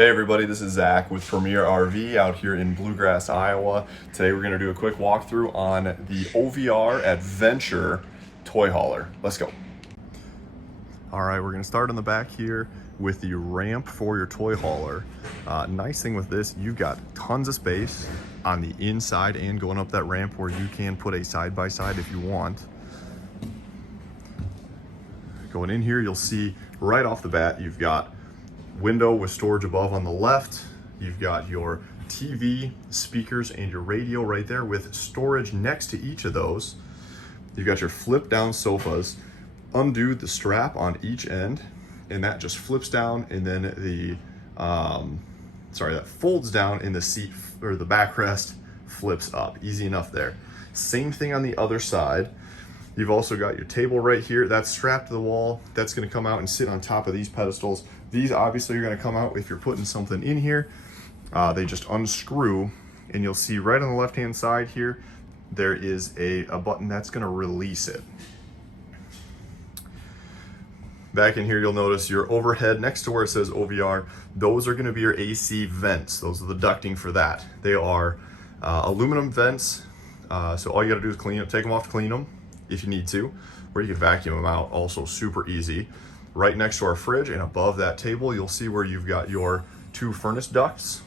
Hey everybody, this is Zach with Premier RV out here in Bluegrass, Iowa. Today we're going to do a quick walkthrough on the OVR Adventure toy hauler. Let's go. All right, we're going to start on the back here with the ramp for your toy hauler. Nice thing with this, you've got tons of space on the inside and going up that ramp where you can put a side-by-side if you want. Going in here, you'll see right off the bat, you've got window with storage above on the left. You've got your TV, speakers, and your radio right there with storage next to each of those. You've got your flip down sofas. Undo the strap on each end and that just flips down, and then the that folds down and the seat or the backrest flips up. Easy enough there. Same thing on the other side. You've also got your table right here that's strapped to the wall. That's going to come out and sit on top of these pedestals. These obviously are going to come out if you're putting something in here. They just unscrew, and you'll see right on the left hand side here there is a button that's going to release it. Back in here you'll notice your overhead next to where it says OVR. Those are going to be your AC vents. Those are the ducting for that. They are aluminum vents, so all you got to do is clean them, take them off to clean them if you need to, or you can vacuum them out, also super easy. Right next to our fridge and above that table, you'll see where you've got your two furnace ducts,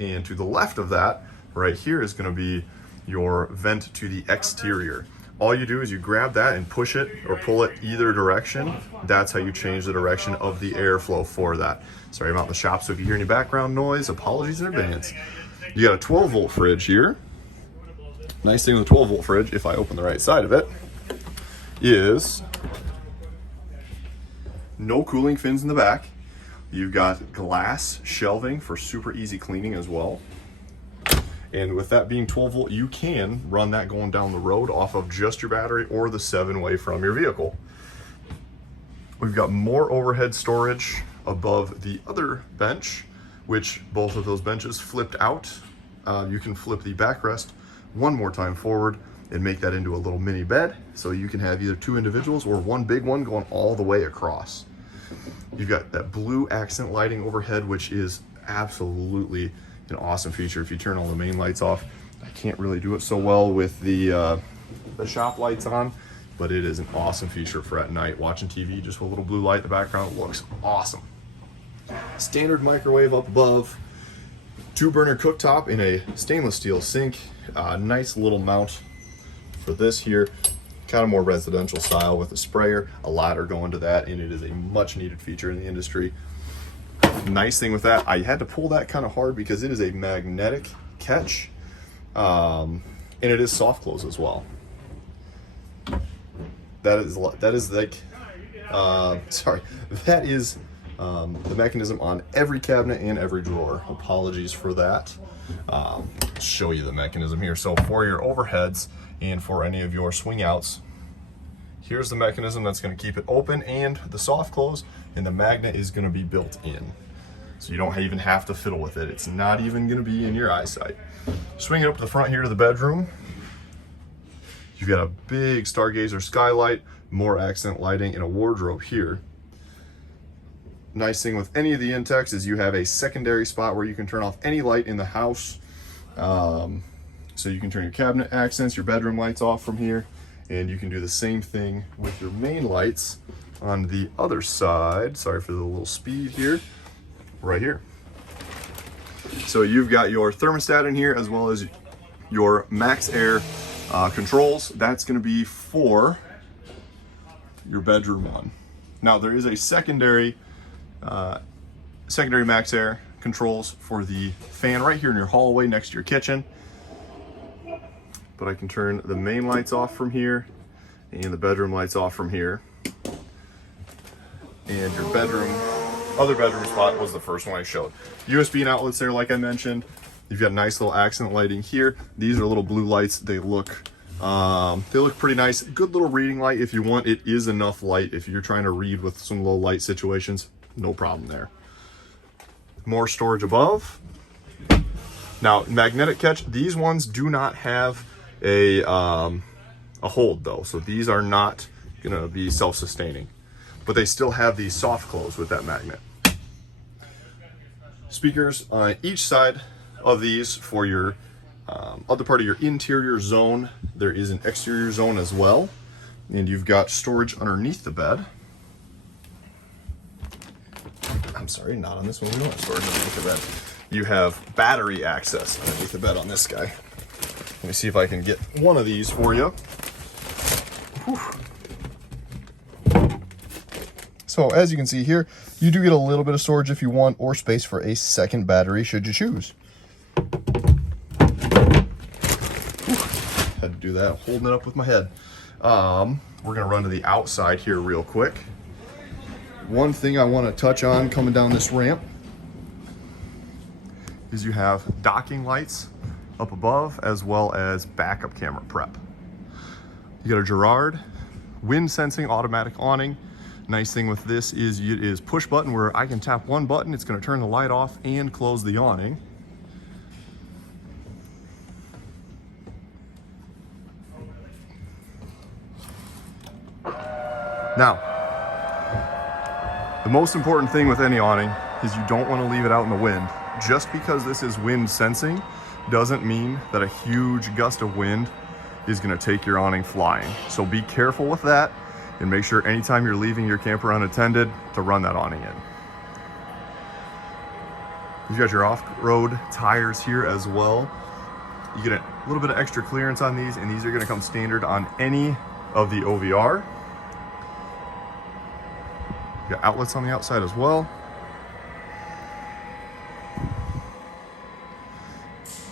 and to the left of that right here is going to be your vent to the exterior. All you do is you grab that and push it or pull it either direction. That's how you change the direction of the airflow for that. Sorry, I'm out in the shop, so if you hear any background noise, apologies in advance. You got a 12 volt fridge here. Nice thing with a 12 volt fridge, if I open the right side of it, is no cooling fins in the back. You've got glass shelving for super easy cleaning as well. And with that being 12 volt, you can run that going down the road off of just your battery or the 7-way from your vehicle. We've got more overhead storage above the other bench, which both of those benches flipped out. You can flip the backrest one more time forward and make that into a little mini bed, so you can have either two individuals or one big one going all the way across. You've got that blue accent lighting overhead, which is absolutely an awesome feature. If you turn all the main lights off, I can't really do it so well with the shop lights on, but it is an awesome feature for at night watching TV. Just with a little blue light in the background, it looks awesome. Standard microwave up above, 2-burner cooktop in a stainless steel sink. Nice little mount for this here, kind of more residential style with a sprayer, a ladder going to that, and it is a much needed feature in the industry. Nice thing with that, I had to pull that kind of hard because it is a magnetic catch, and it is soft close as well. That is the mechanism on every cabinet and every drawer. Apologies for that. Show you the mechanism here. So for your overheads and for any of your swing outs, here's the mechanism that's going to keep it open and the soft close, and the magnet is going to be built in, so you don't even have to fiddle with it. It's not even going to be in your eyesight. Swing it up to the front here to the bedroom. You've got a big stargazer skylight, more accent lighting, and a wardrobe here. Nice thing with any of the inTechs is you have a secondary spot where you can turn off any light in the house. So you can turn your cabinet accents, your bedroom lights off from here, and you can do the same thing with your main lights on the other side. Sorry for the little speed here, right here. So you've got your thermostat in here as well as your max air controls. That's going to be for your bedroom one. Now there is a secondary max air controls for the fan right here in your hallway next to your kitchen, but I can turn the main lights off from here and the bedroom lights off from here. And your other bedroom spot was the first one I showed. USB outlets there, like I mentioned. You've got nice little accent lighting here. These are little blue lights. They look pretty nice. Good little reading light if you want. It is enough light if you're trying to read with some low light situations. No problem there. More storage above. Now, magnetic catch, these ones do not have a hold though, so these are not gonna be self-sustaining, but they still have the soft close with that magnet. speakers on each side of these for your other part of your interior zone. There is an exterior zone as well, and you've got storage underneath the bed. I'm sorry, not on this one. We don't have storage underneath the bed. You have battery access underneath the bed on this guy. Let me see if I can get one of these for you. Whew. So as you can see here, you do get a little bit of storage if you want, or space for a second battery should you choose. Whew. Had to do that, holding it up with my head. We're gonna run to the outside here real quick. One thing I want to touch on coming down this ramp is you have docking lights up above as well as backup camera prep. You got a Girard wind sensing automatic awning. Nice thing with this is it is push button, where I can tap one button, it's going to turn the light off and close the awning. Now, the most important thing with any awning is you don't want to leave it out in the wind. Just because this is wind sensing doesn't mean that a huge gust of wind is going to take your awning flying. So be careful with that, and make sure anytime you're leaving your camper unattended to run that awning in. You've got your off-road tires here as well. You get a little bit of extra clearance on these, and these are going to come standard on any of the OVR. You got outlets on the outside as well.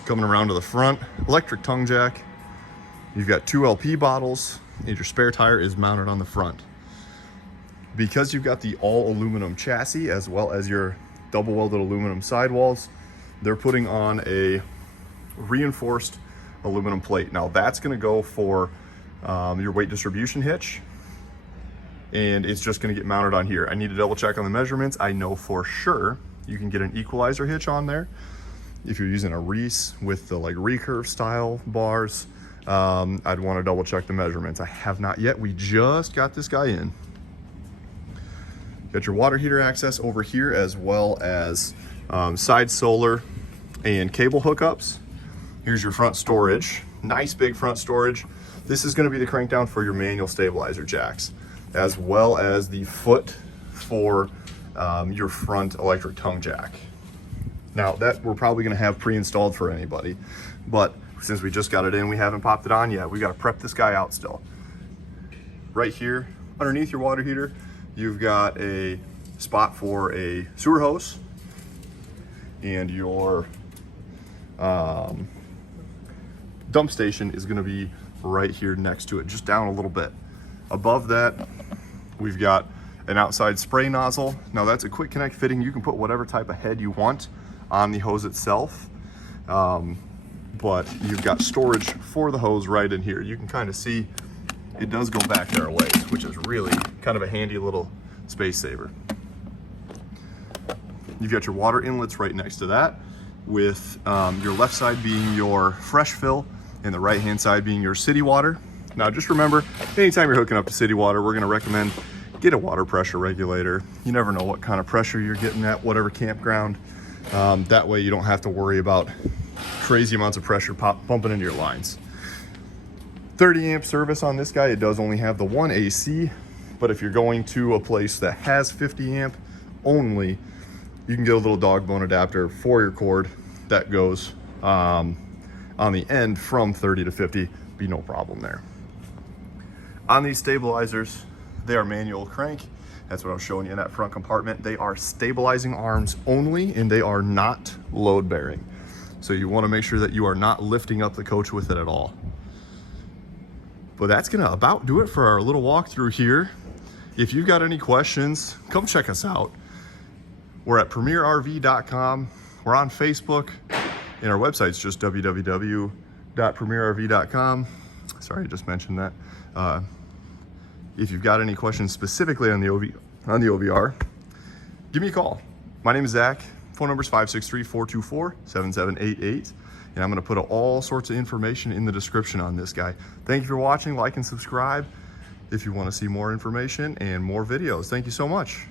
Coming around to the front, electric tongue jack. You've got 2 LP bottles, and your spare tire is mounted on the front. Because you've got the all aluminum chassis as well as your double welded aluminum sidewalls, they're putting on a reinforced aluminum plate. Now that's going to go for your weight distribution hitch, and it's just going to get mounted on here. I need to double check on the measurements. I know for sure you can get an equalizer hitch on there if you're using a Reese with the like recurve style bars. I'd want to double check the measurements. I have not yet. We just got this guy in. Got your water heater access over here, as well as side solar and cable hookups. Here's your front storage. Nice big front storage. This is going to be the crank down for your manual stabilizer jacks, as well as the foot for your front electric tongue jack. Now that we're probably going to have pre-installed for anybody, but since we just got it in, we haven't popped it on yet. We got to prep this guy out still. Right here, underneath your water heater, you've got a spot for a sewer hose, and your dump station is going to be right here next to it, just down a little bit. Above that, we've got an outside spray nozzle. Now that's a quick connect fitting. You can put whatever type of head you want on the hose itself. But you've got storage for the hose right in here. You can kind of see it does go back there a ways, which is really kind of a handy little space saver. You've got your water inlets right next to that, with your left side being your fresh fill and the right hand side being your city water. Now just remember, anytime you're hooking up to city water, we're going to recommend get a water pressure regulator. You never know what kind of pressure you're getting at whatever campground. That way you don't have to worry about crazy amounts of pressure pumping into your lines. 30 amp service on this guy. It does only have the one AC, but if you're going to a place that has 50 amp only, you can get a little dog bone adapter for your cord that goes on the end from 30 to 50. Be no problem there. On these stabilizers, they are manual crank. That's what I was showing you in that front compartment. They are stabilizing arms only, and they are not load bearing. So you want to make sure that you are not lifting up the coach with it at all. But that's gonna about do it for our little walkthrough here. If you've got any questions, come check us out. We're at premierrv.com. We're on Facebook, and our website's just www.premierrv.com. Sorry, I just mentioned that. If you've got any questions specifically on the OVR, give me a call. My name is Zach. Phone number is 563-424-7788. And I'm going to put all sorts of information in the description on this guy. Thank you for watching. Like and subscribe if you want to see more information and more videos. Thank you so much.